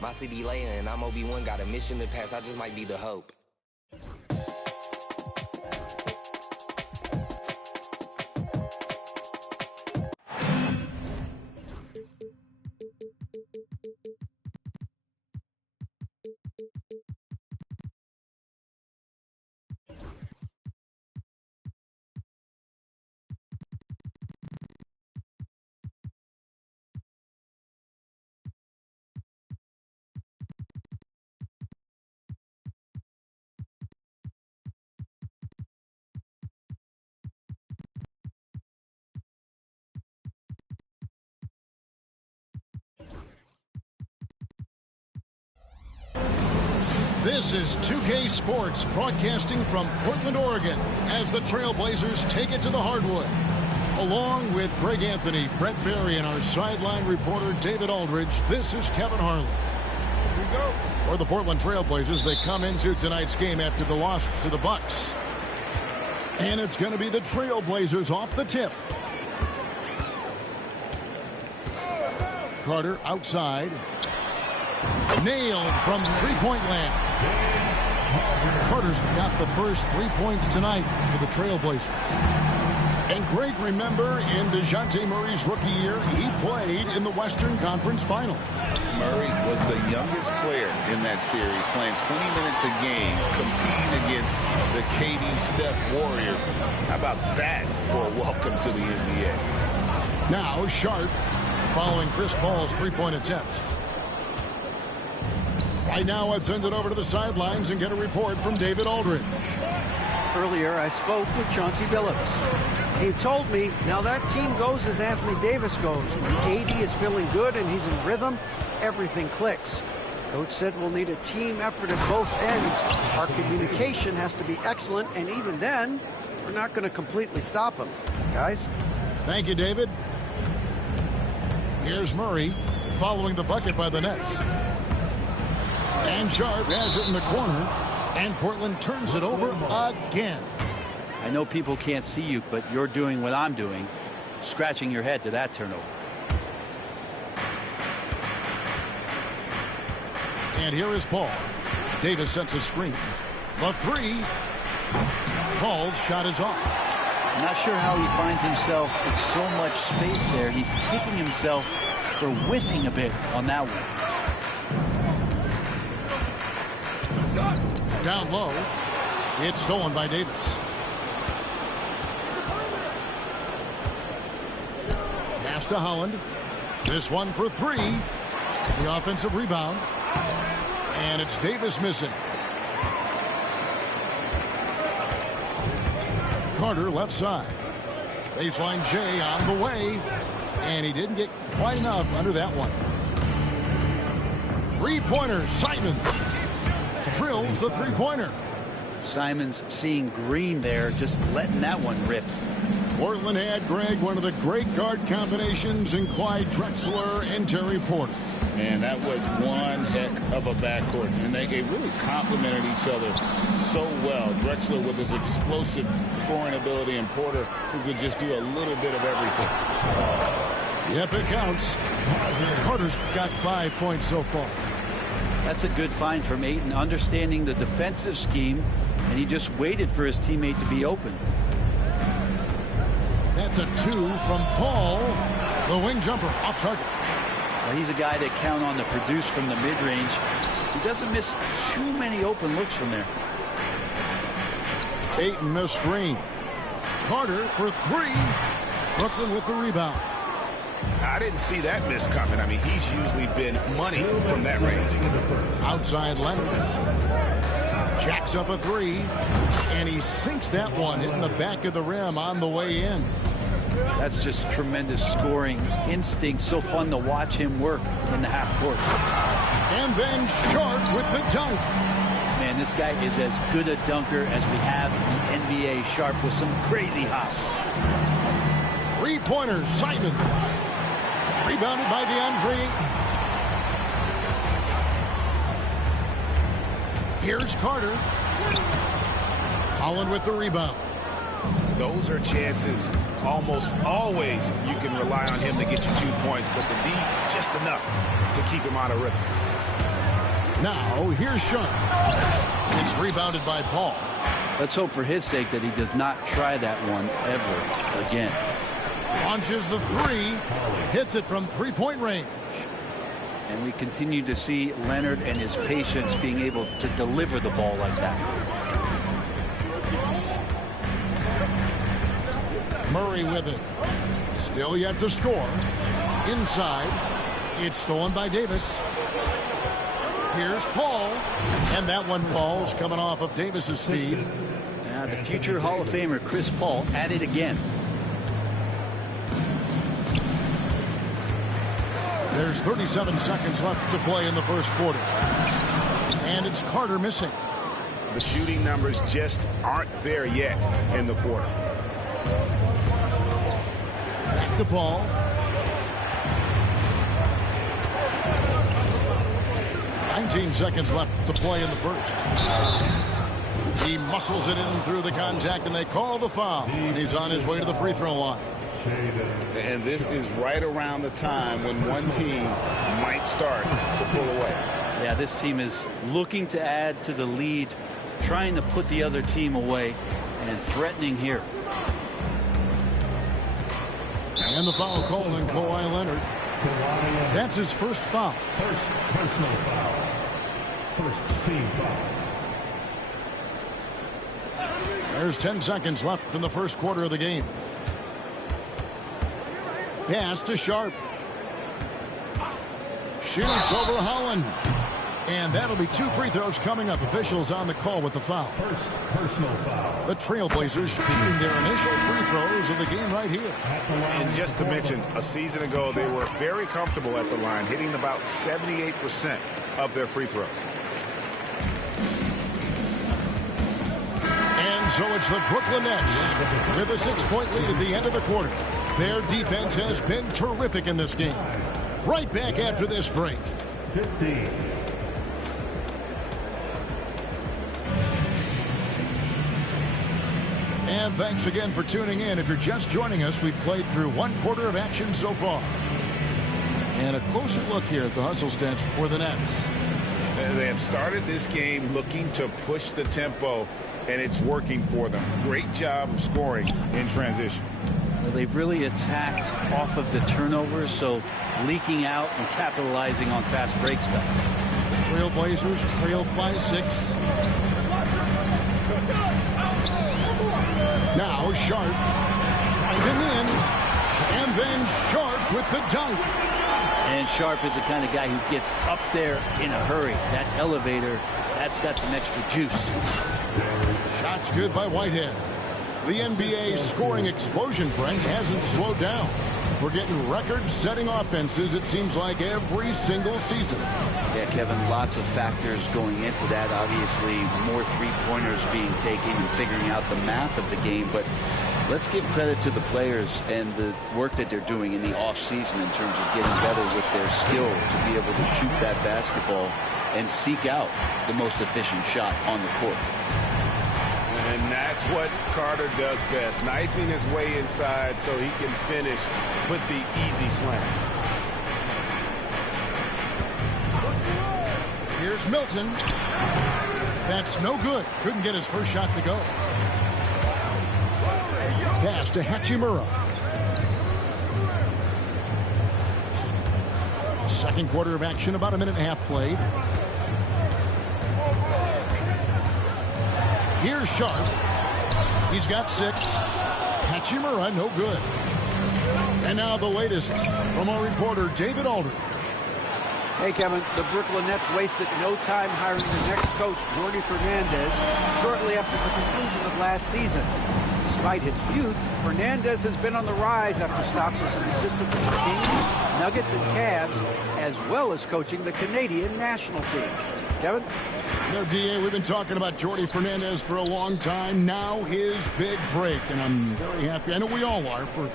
My city laying and I'm OB1, got a mission to pass, I just might be the hope. This is 2K Sports broadcasting from Portland, Oregon, as the Trailblazers take it to the hardwood. Along with Greg Anthony, Brett Barry, and our sideline reporter David Aldridge, this is Kevin Harlan. Here we go. For the Portland Trailblazers, they come into tonight's game after the loss to the Bucks. And it's going to be the Trailblazers off the tip. Carter outside. Nailed from three-point land. Carter's got the first 3 points tonight for the Trailblazers. And Greg, remember, in DeJounte Murray's rookie year, he played in the Western Conference Finals. Murray was the youngest player in that series, playing 20 minutes a game, competing against the KD Steph Warriors. How about that for a welcome to the NBA? Now Sharp following Chris Paul's three-point attempt. Right now, let's send it over to the sidelines and get a report from David Aldridge. Earlier, I spoke with Chauncey Billups. He told me, now that team goes as Anthony Davis goes. When KD is feeling good and he's in rhythm, everything clicks. Coach said we'll need a team effort at both ends. Our communication has to be excellent, and even then, we're not going to completely stop him. Guys? Thank you, David. Here's Murray following the bucket by the Nets. And Sharp has it in the corner, and Portland turns it over again. I know people can't see you, but you're doing what I'm doing, scratching your head to that turnover. And here is Paul. Davis sets a screen. The three. Paul's shot is off. I'm not sure how he finds himself in so much space there. He's kicking himself for whiffing a bit on that one. Down low. It's stolen by Davis. Pass to Holland. This one for three. The offensive rebound. And it's Davis missing. Carter left side. Baseline J on the way. And he didn't get quite enough under that one. Three-pointer, Simons. Drills the three-pointer. Simons seeing green there, just letting that one rip. Portland had, Greg, one of the great guard combinations in Clyde Drexler and Terry Porter. And that was one heck of a backcourt. And they really complemented each other so well. Drexler with his explosive scoring ability, and Porter who could just do a little bit of everything. Yep, it counts. Carter's got 5 points so far. That's a good find from Ayton, understanding the defensive scheme, and he just waited for his teammate to be open. That's a two from Paul. The wing jumper off target. Well, he's a guy that count on to produce from the mid-range. He doesn't miss too many open looks from there. Ayton missed screen. Carter for three. Brooklyn with the rebound. I didn't see that miss coming. I mean, he's usually been money from that range. Outside Leonard. Jacks up a three. And he sinks that one, hitting the back of the rim on the way in. That's just tremendous scoring instinct. So fun to watch him work in the half court. And then Sharp with the dunk. Man, this guy is as good a dunker as we have in the NBA. Sharp with some crazy hops. Three-pointer, Simon. Rebounded by DeAndre. Here's Carter. Holland with the rebound. Those are chances. Almost always you can rely on him to get you 2 points, but the D just enough to keep him out of rhythm. Now, here's Sharp. It's rebounded by Paul. Let's hope for his sake that he does not try that one ever again. Launches the three. Hits it from three-point range. And we continue to see Leonard and his patience being able to deliver the ball like that. Murray with it. Still yet to score. Inside. It's stolen by Davis. Here's Paul. And that one falls coming off of Davis's feed. Now the future Hall of Famer Chris Paul at it again. There's 37 seconds left to play in the first quarter. And it's Carter missing. The shooting numbers just aren't there yet in the quarter. Back to Paul. Nineteen seconds left to play in the first. He muscles it in through the contact, and they call the foul. And he's on his way to the free throw line. And this is right around the time when one team might start to pull away. Yeah, this team is looking to add to the lead, trying to put the other team away, and threatening here. And the foul called on Kawhi Leonard. That's his first foul. First personal foul. First team foul. There's 10 seconds left in the first quarter of the game. Pass to Sharp. Shoots over Holland. And that'll be 2 free throws coming up. Officials on the call with the foul. First personal foul. The Trailblazers shooting their initial free throws of the game right here. And just to mention, a season ago, they were very comfortable at the line, hitting about 78% of their free throws. And so it's the Brooklyn Nets with a 6-point lead at the end of the quarter. Their defense has been terrific in this game. Right back after this break. 15. And thanks again for tuning in. If you're just joining us, we've played through 1 quarter of action so far. And a closer look here at the hustle stats for the Nets. They have started this game looking to push the tempo, and it's working for them. Great job of scoring in transition. Well, they've really attacked off of the turnovers, so leaking out and capitalizing on fast break stuff. Trailblazers trailed by 6. Now Sharp driving in, and then Sharp with the dunk. And Sharp is the kind of guy who gets up there in a hurry. That elevator, that's got some extra juice. Shots good by Whitehead. The NBA scoring explosion, Frank, hasn't slowed down. We're getting record-setting offenses, it seems like, every single season. Yeah, Kevin, lots of factors going into that. Obviously, more three-pointers being taken and figuring out the math of the game. But let's give credit to the players and the work that they're doing in the off-season in terms of getting better with their skill to be able to shoot that basketball and seek out the most efficient shot on the court. And that's what Carter does best, knifing his way inside so he can finish, put the easy slam. Here's Milton. That's no good. Couldn't get his first shot to go. Pass to Hachimura. Second quarter of action, about a minute and a half played. Here's Sharp. He's got 6. Hachimura, no good. And now the latest from our reporter, David Aldridge. Hey, Kevin, the Brooklyn Nets wasted no time hiring their next coach, Jordi Fernandez, shortly after the conclusion of last season. Despite his youth, Fernandez has been on the rise after stops as an assistant with the Kings, Nuggets, and Cavs, as well as coaching the Canadian national team. Kevin? No, DA, we've been talking about Jordi Fernandez for a long time. Now his big break, and I'm very happy. I know we all are for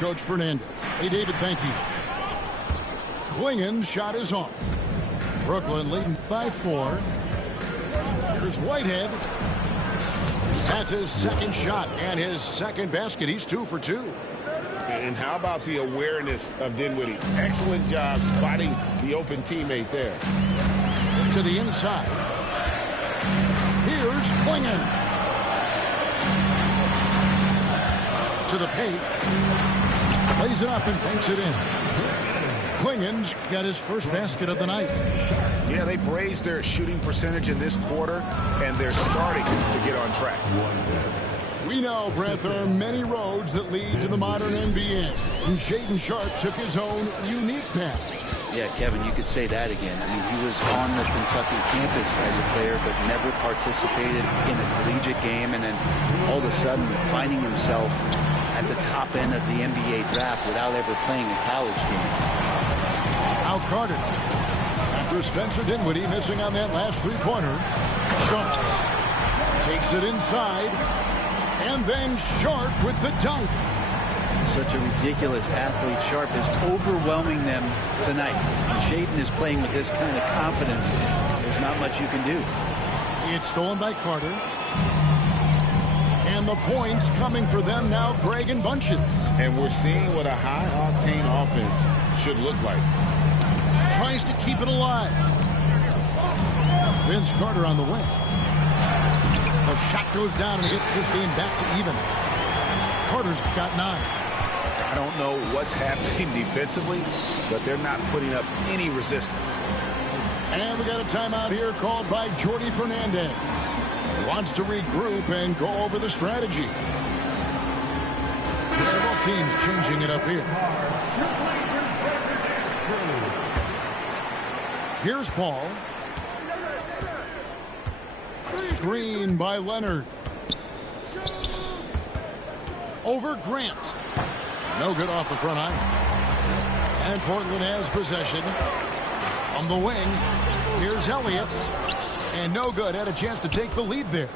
Coach Fernandez. Hey, David, thank you. Klingen's shot is off. Brooklyn leading by 4. Here's Whitehead. That's his second shot and his second basket. He's 2 for 2. And how about the awareness of Dinwiddie? Excellent job spotting the open teammate there. To the inside. Here's Klingon. To the paint. Lays it up and banks it in. Klingon's got his first basket of the night. Yeah, they've raised their shooting percentage in this quarter, and they're starting to get on track. We know, Brett, there are many roads that lead to the modern NBA. And Shaedon Sharpe took his own unique path. Yeah, Kevin, you could say that again. I mean, he was on the Kentucky campus as a player, but never participated in a collegiate game, and then all of a sudden finding himself at the top end of the NBA draft without ever playing a college game. Now Carter. After Spencer Dinwiddie missing on that last three-pointer. Sharpe takes it inside. And then Sharpe with the dunk. Such a ridiculous athlete. Sharpe is overwhelming them tonight. And Shaedon is playing with this kind of confidence. There's not much you can do. It's stolen by Carter. And the points coming for them now, Greg and Bunches. And we're seeing what a high-octane offense should look like. Tries to keep it alive. Vince Carter on the wing. The shot goes down and hits this game back to even. Carter's got 9. I don't know what's happening defensively, but they're not putting up any resistance. And we got a timeout here called by Jordi Fernandez. Wants to regroup and go over the strategy. Several teams changing it up here. Here's Paul. Screen by Leonard. Over Grant. No good off the front iron. And Portland has possession. On the wing, here's Elliott. And no good. Had a chance to take the lead there.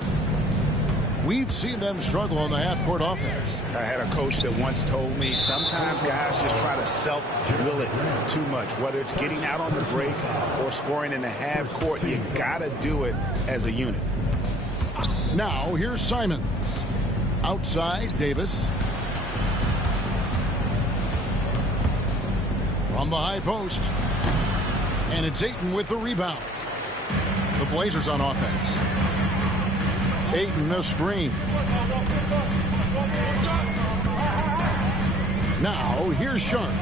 We've seen them struggle on the half-court offense. I had a coach that once told me sometimes guys just try to self-will it too much. Whether it's getting out on the break or scoring in the half-court, you got to do it as a unit. Now, here's Simons. Outside, Davis. From the high post. And it's Ayton with the rebound. The Blazers on offense. Ayton a screen. Now, here's Sharpe.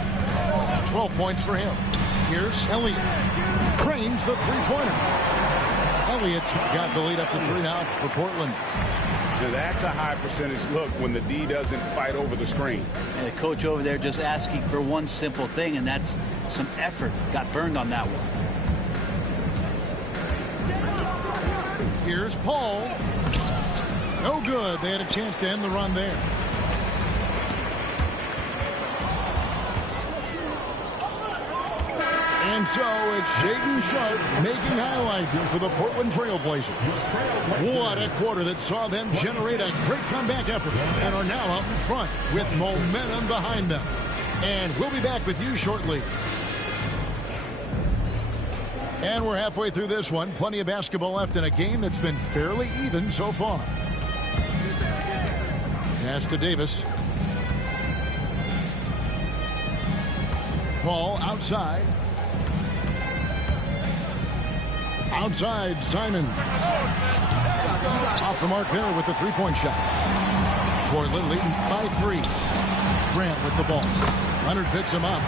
12 points for him. Here's Elliott. Cranes the three-pointer. Elliott's got the lead up to 3 now for Portland. Now that's a high percentage look when the D doesn't fight over the screen. And the coach over there just asking for one simple thing, and that's some effort. Got burned on that one. Here's Paul. No good. They had a chance to end the run there. And so it's Shaedon Sharpe making highlights for the Portland Trail Blazers. What a quarter that saw them generate a great comeback effort and are now out in front with momentum behind them. And we'll be back with you shortly. And we're halfway through this one. Plenty of basketball left in a game that's been fairly even so far. Pass to Davis. Paul outside. Outside, Simon. Off the mark there with the three-point shot. Portland leading by 3. Grant with the ball. Leonard picks him up.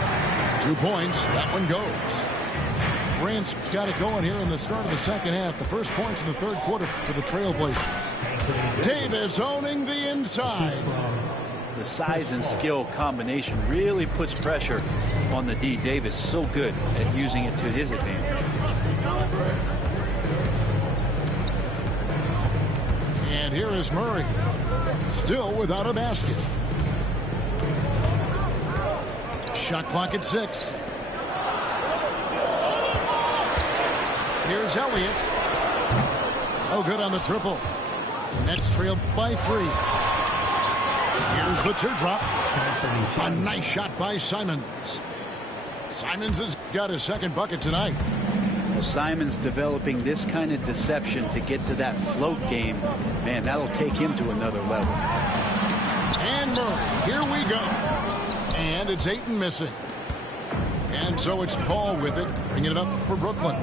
2 points. That one goes. Grant's got it going here in the start of the second half. The first points in the third quarter for the Trailblazers. Davis owning the inside. The size and skill combination really puts pressure on the D. Davis so good at using it to his advantage. And here is Murray. Still without a basket. Shot clock at 6. Here's Elliott. Oh, good on the triple. Nets trailed by 3. Here's the teardrop. A nice shot by Simons. Simons has got his second bucket tonight. Well, Simons developing this kind of deception to get to that float game. Man, that'll take him to another level. And Murray, here we go. And it's Ayton missing. And so it's Paul with it, bringing it up for Brooklyn.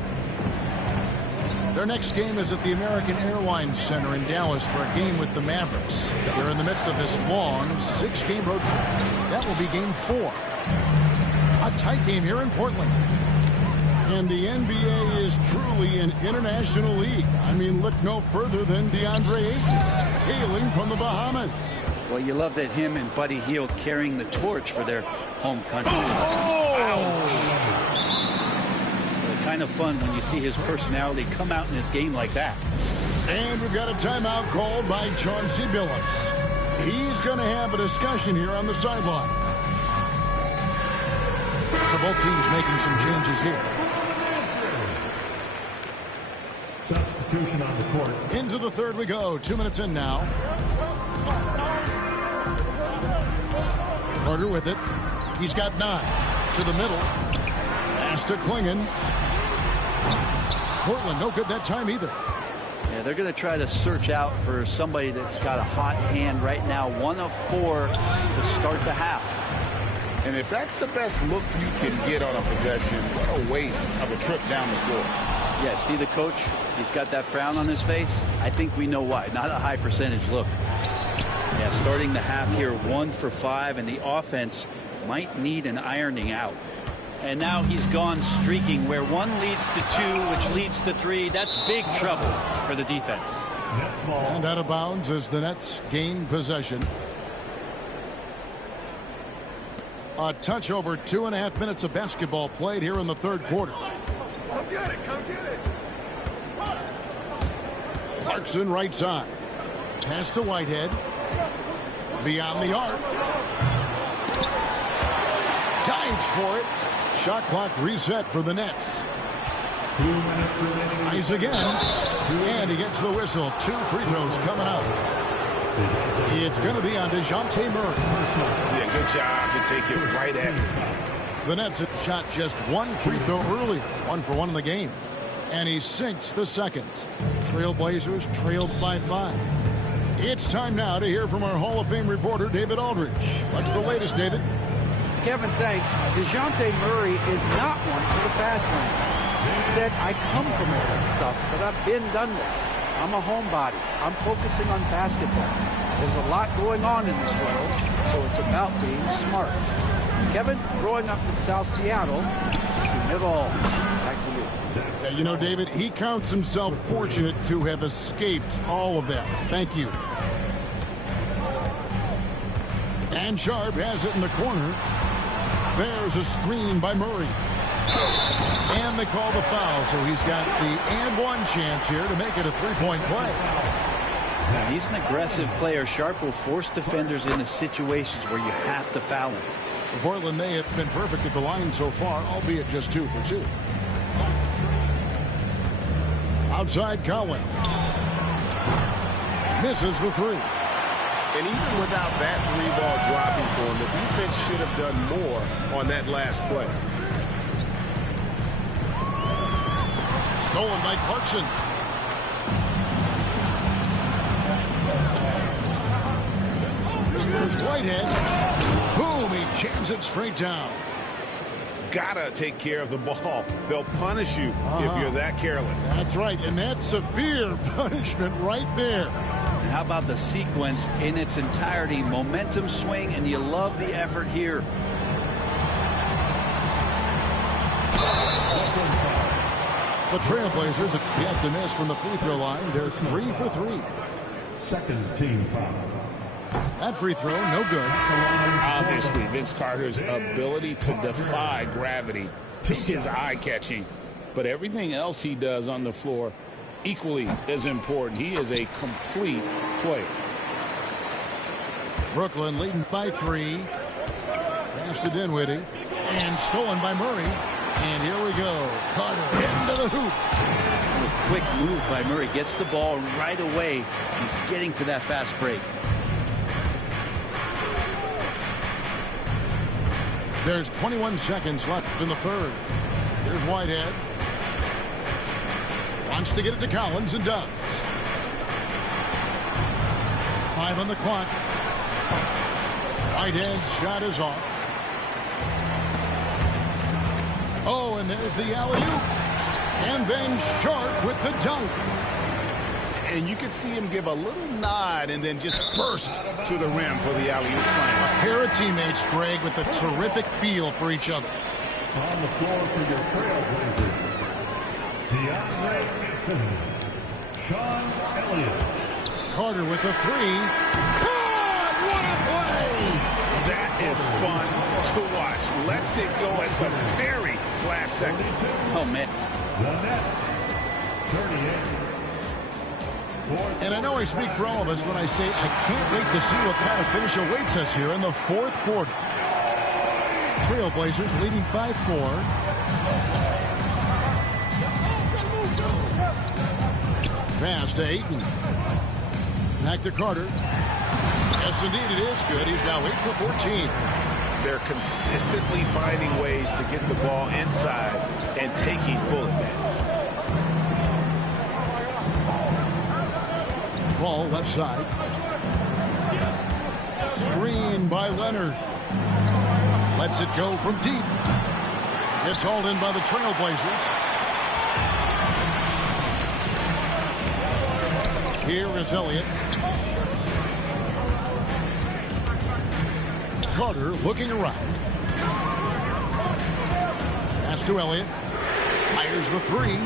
Their next game is at the American Airlines Center in Dallas for a game with the Mavericks. They're in the midst of this long 6-game road trip. That will be game 4. A tight game here in Portland. And the NBA is truly an international league. I mean, look no further than DeAndre Ayton, hailing from the Bahamas. Well, you love that him and Buddy Hield carrying the torch for their home country. Kind of fun when you see his personality come out in this game like that. And we've got a timeout called by Chauncey Billups. He's going to have a discussion here on the sideline. So both teams making some changes here. Substitution on the court. Into the third we go. 2 minutes in now. Carter with it. He's got 9. To the middle. Pass to Klingon. Portland, no good that time either. Yeah, they're going to try to search out for somebody that's got a hot hand right now. 1 of 4 to start the half. And if that's the best look you can get on a possession, what a waste of a trip down the floor. Yeah, see the coach? He's got that frown on his face. I think we know why. Not a high percentage look. Yeah, starting the half here, 1 for 5, and the offense might need an ironing out. And now he's gone streaking where 1 leads to 2, which leads to 3. That's big trouble for the defense. And out of bounds as the Nets gain possession. A touch over 2.5 minutes of basketball played here in the third quarter. Come get it, come get it. Clarkson right side. Pass to Whitehead. Beyond the arc. Dives for it. Shot clock reset for the Nets. Tries again. And he gets the whistle. 2 free throws coming up. It's going to be on DeJounte Murray. Yeah, good job to take it right at him. The Nets have shot just 1 free throw earlier. 1 for 1 in the game. And he sinks the second. Trailblazers trailed by 5. It's time now to hear from our Hall of Fame reporter, David Aldridge. What's the latest, David? Kevin, thanks. DeJounte Murray is not one for the fast lane. He said, I come from all that stuff, but I've been done that. I'm a homebody. I'm focusing on basketball. There's a lot going on in this world, so it's about being smart. Kevin, growing up in South Seattle, seen it all. Back to you. You know, David, he counts himself fortunate to have escaped all of that. Thank you. And Sharp has it in the corner. There's a screen by Murray. And they call the foul, so he's got the and 1 chance here to make it a 3-point play. Now, he's an aggressive player. Sharp will force defenders into situations where you have to foul him. Portland, they have been perfect at the line so far, albeit just 2 for 2. Outside Cowan. Misses the 3. And even without that 3-ball dropping for him, the defense should have done more on that last play. Stolen by Clarkson. There's Whitehead. Boom, he jams it straight down. Gotta take care of the ball. They'll punish you if you're that careless. That's right, and that's severe punishment right there. And how about the sequence in its entirety? Momentum swing, and you love the effort here. The Trailblazers have yet to miss from the free throw line. They're 3 for 3. Second team foul. That free throw, no good. Obviously, Vince Carter's ability to defy gravity is eye-catching. But everything else he does on the floor, equally as important. He is a complete player. Brooklyn leading by 3. Pass to Dinwiddie. And stolen by Murray. And here we go. Carter into the hoop. A quick move by Murray. Gets the ball right away. He's getting to that fast break. There's 21 seconds left in the third. Here's Whitehead. Wants to get it to Collins and does. 5 on the clock. Whitehead's shot is off. Oh, and there's the alley-oop. And then Sharp with the the dunk. And you can see him give a little nod and then just burst to the rim for the alley-oop slam. A pair of teammates, Greg, with a terrific feel for each other. On the floor for your Trailblazers, DeAndre Ayton, Sean Elliott. Carter with the three. God, what a play! That is fun to watch. Lets it go at the very last second. Oh, man. The Nets, 38. And I know I speak for all of us when I say I can't wait to see what kind of finish awaits us here in the fourth quarter. Trailblazers leading by 4. Pass to Ayton. Back to Carter. Yes, indeed, it is good. He's now 8 for 14. They're consistently finding ways to get the ball inside and taking full advantage. Ball left side. Screen by Leonard. Lets it go from deep. Gets hauled in by the Trailblazers. Here is Elliott. Carter looking around. Pass to Elliott. Fires the three.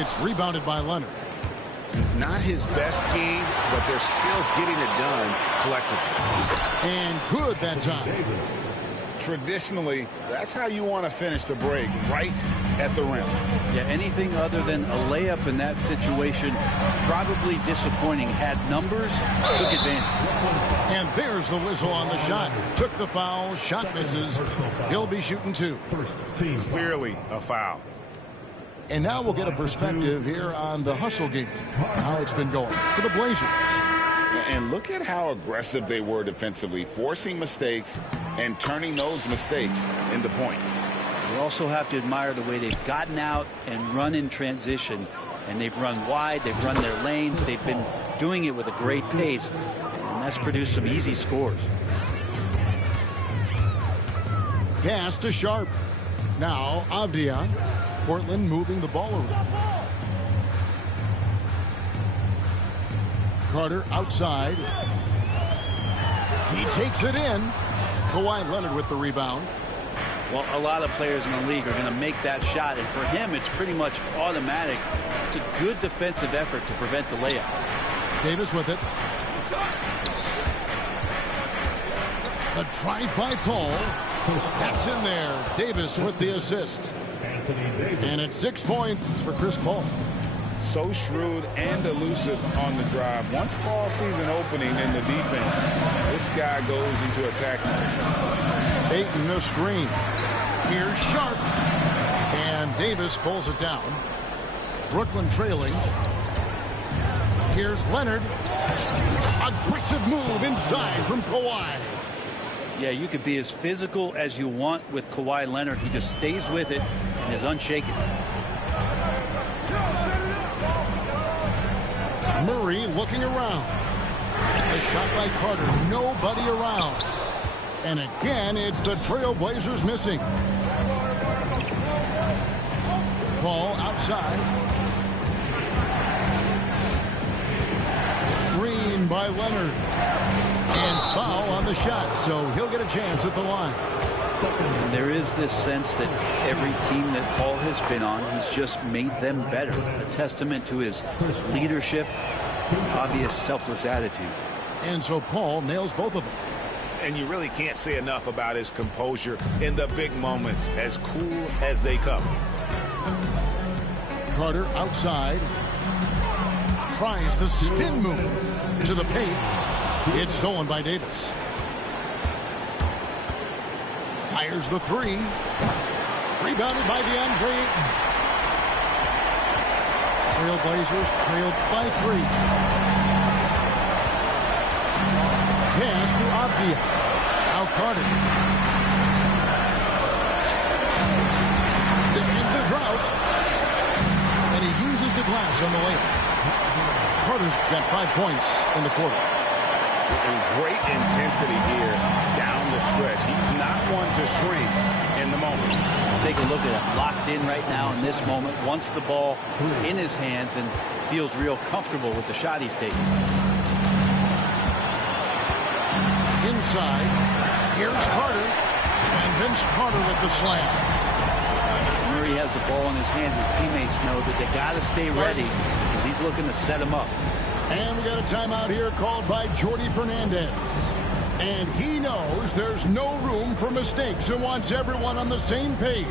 It's rebounded by Leonard. Not his best game, but they're still getting it done collectively. And good that time. Traditionally, that's how you want to finish the break, right at the rim. Yeah, anything other than a layup in that situation, probably disappointing. Had numbers, took advantage. And there's the whistle on the shot. Took the foul, shot misses. He'll be shooting 2. Clearly a foul. And now we'll get a perspective here on the hustle game, how it's been going for the Blazers. And look at how aggressive they were defensively, forcing mistakes and turning those mistakes into points. You also have to admire the way they've gotten out and run in transition. And they've run wide, they've run their lanes, they've been doing it with a great pace. And that's produced some easy scores. Pass to Sharp. Now Avdia. Portland moving the ball around. Carter outside. He takes it in. Kawhi Leonard with the rebound. Well, a lot of players in the league are going to make that shot, and for him, it's pretty much automatic. It's a good defensive effort to prevent the layup. Davis with it. The drive by Paul. That's in there. Davis with the assist. And it's 6 points for Chris Paul. So shrewd and elusive on the drive. Once Paul sees an opening in the defense, this guy goes into attack mode. Ayton the screen. Here's Sharp. And Davis pulls it down. Brooklyn trailing. Here's Leonard. Aggressive move inside from Kawhi. Yeah, you could be as physical as you want with Kawhi Leonard. He just stays with it and is unshaken. Murray looking around. A shot by Carter. Nobody around. And again, it's the Trailblazers missing. Paul outside. Screen by Leonard. And foul on the shot, so he'll get a chance at the line. And there is this sense that every team that Paul has been on, he's just made them better. A testament to his leadership, obvious selfless attitude. And so Paul nails both of them. And you really can't say enough about his composure in the big moments, as cool as they come. Carter outside. Tries the spin move to the paint. It's stolen by Davis. Fires the three. Rebounded by DeAndre Ayton. Trailblazers trailed by 3. Pass to Avdia. Now Carter. To end the drought. And he uses the glass on the layup. Carter's got 5 points in the quarter. And great intensity here down down the stretch. He's not one to shrink in the moment. Take a look at him, locked in right now in this moment, wants the ball in his hands and feels real comfortable with the shot he's taking. Inside, here's Carter, and Vince Carter with the slam. Murray has the ball in his hands. His teammates know that they got to stay ready because he's looking to set him up. And we got a timeout here called by Jordi Fernandez. And he knows there's no room for mistakes and wants everyone on the same page.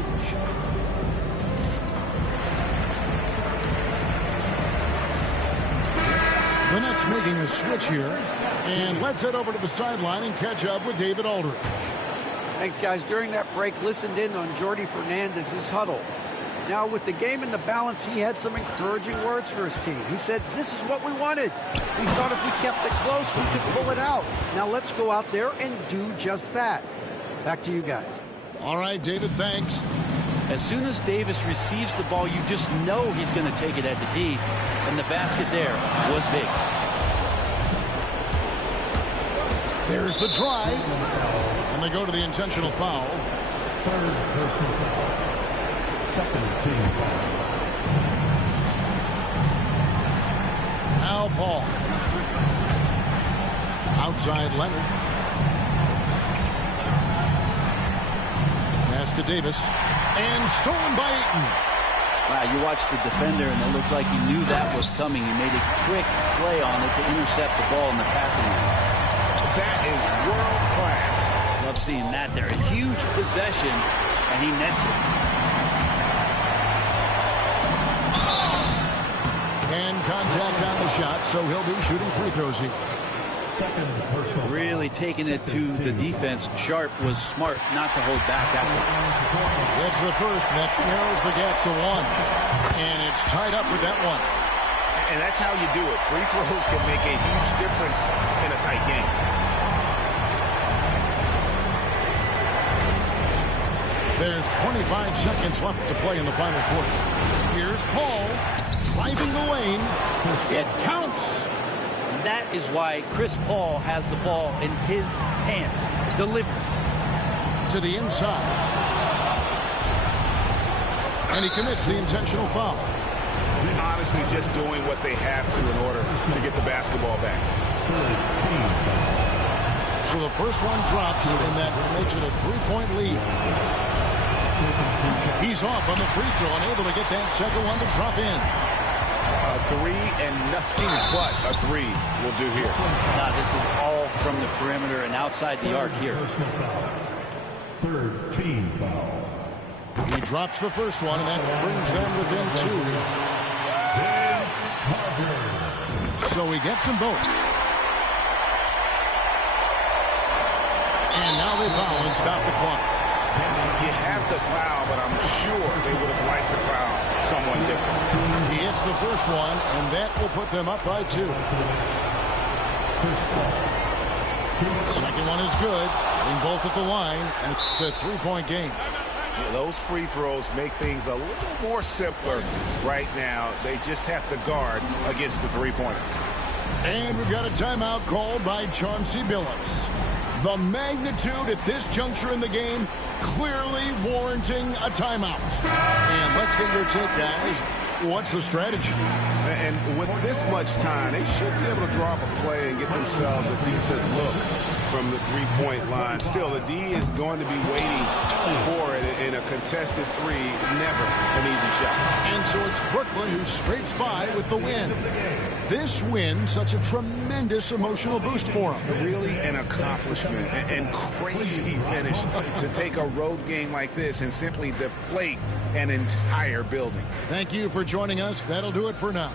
The Nets making a switch here. And let's head over to the sideline and catch up with David Aldridge. Thanks, guys. During that break, listened in on Jordi Fernandez's huddle. Now, with the game in the balance, he had some encouraging words for his team. He said, this is what we wanted. We thought if we kept it close, we could pull it out. Now let's go out there and do just that. Back to you guys. All right, David, thanks. As soon as Davis receives the ball, you just know he's going to take it at the D. And the basket there was big. There's the drive. And they go to the intentional foul. Third personal foul. Second team foul. Al Paul. Outside Leonard. Pass to Davis. And stolen by Ayton. Wow, you watched the defender, and it looked like he knew that was coming. He made a quick play on it to intercept the ball in the passing lane. That is world class. Love seeing that there. A huge possession, and he nets it. And contact on the shot, so he'll be shooting free throws here. Second personal. Really taking it to the defense. Sharp was smart not to hold back that time. That's the first. That narrows the gap to one. And it's tied up with that one. And that's how you do it. Free throws can make a huge difference in a tight game. There's 25 seconds left to play in the final quarter. Here's Paul driving the lane. It counts. That is why Chris Paul has the ball in his hands. Delivered. To the inside. And he commits the intentional foul. Honestly, just doing what they have to in order to get the basketball back. So the first one drops, and that makes it a three-point lead. He's off on the free throw, unable to get that second one to drop in. A three and nothing but a three will do here. Now, this is all from the perimeter and outside the arc here. Third team foul. He drops the first one, and that brings them within two. So he gets them both. And now they foul and stop the clock. You have to foul, but I'm sure they would have liked to foul someone different. He hits the first one, and that will put them up by two. Second one is good. In both at the line, and it's a three-point game. Yeah, those free throws make things a little more simpler right now. They just have to guard against the three-pointer. And we've got a timeout called by Chauncey Billups. The magnitude at this juncture in the game clearly warranting a timeout. And let's get your take, guys. What's the strategy? And with this much time, they should be able to drop a play and get themselves a decent look from the three-point line. Still, the D is going to be waiting for it in a contested three. Never an easy shot. And so it's Brooklyn who scrapes by with the win. This win, such a tremendous emotional boost for them. Really an accomplishment and crazy finish to take a road game like this and simply deflate an entire building. Thank you for joining us. That'll do it for now.